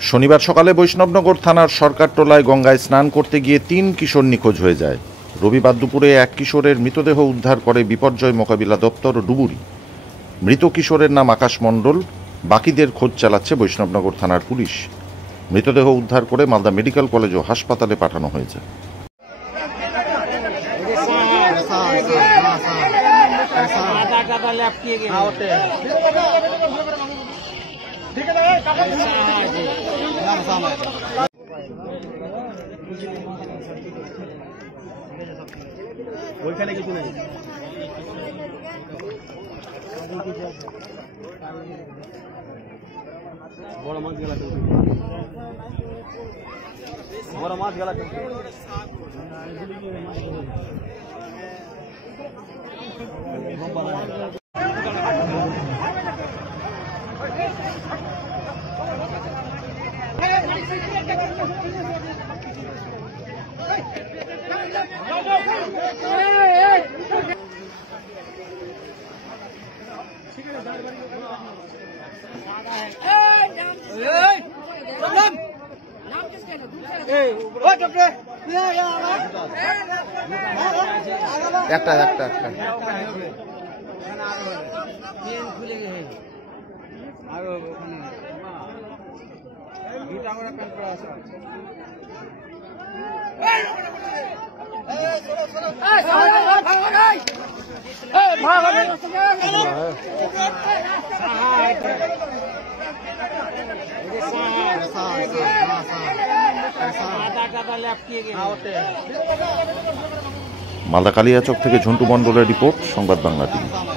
শনিবার সকালে বৈষ্ণবনগর থানার সরকারটোলায় গঙ্গায় স্নান করতে গিয়ে ৩ কিশোর নিখোঁজ হয়ে যায়। রবিবার দুপুরে এক কিশোরের মৃতদেহ উদ্ধার করে বিপর্যয় মোকাবিলা দপ্তর ডুবুরি। মৃত কিশোরের নাম আকাশ মণ্ডল। বাকিদের খোঁজ চালাচ্ছে বৈষ্ণবনগর থানার পুলিশ। মৃতদেহ উদ্ধার করে মালদা মেডিকেল কলেজ ও হাসপাতালে পাঠানো হয়েছে। ওইখানে কিছু নেই। বড় মাছ গেলা, বড় মাছ গেলা। একটা মালদা কালিয়াচক থেকে ঝন্টু মণ্ডলের রিপোর্ট, সংবাদ বাংলা টিভি।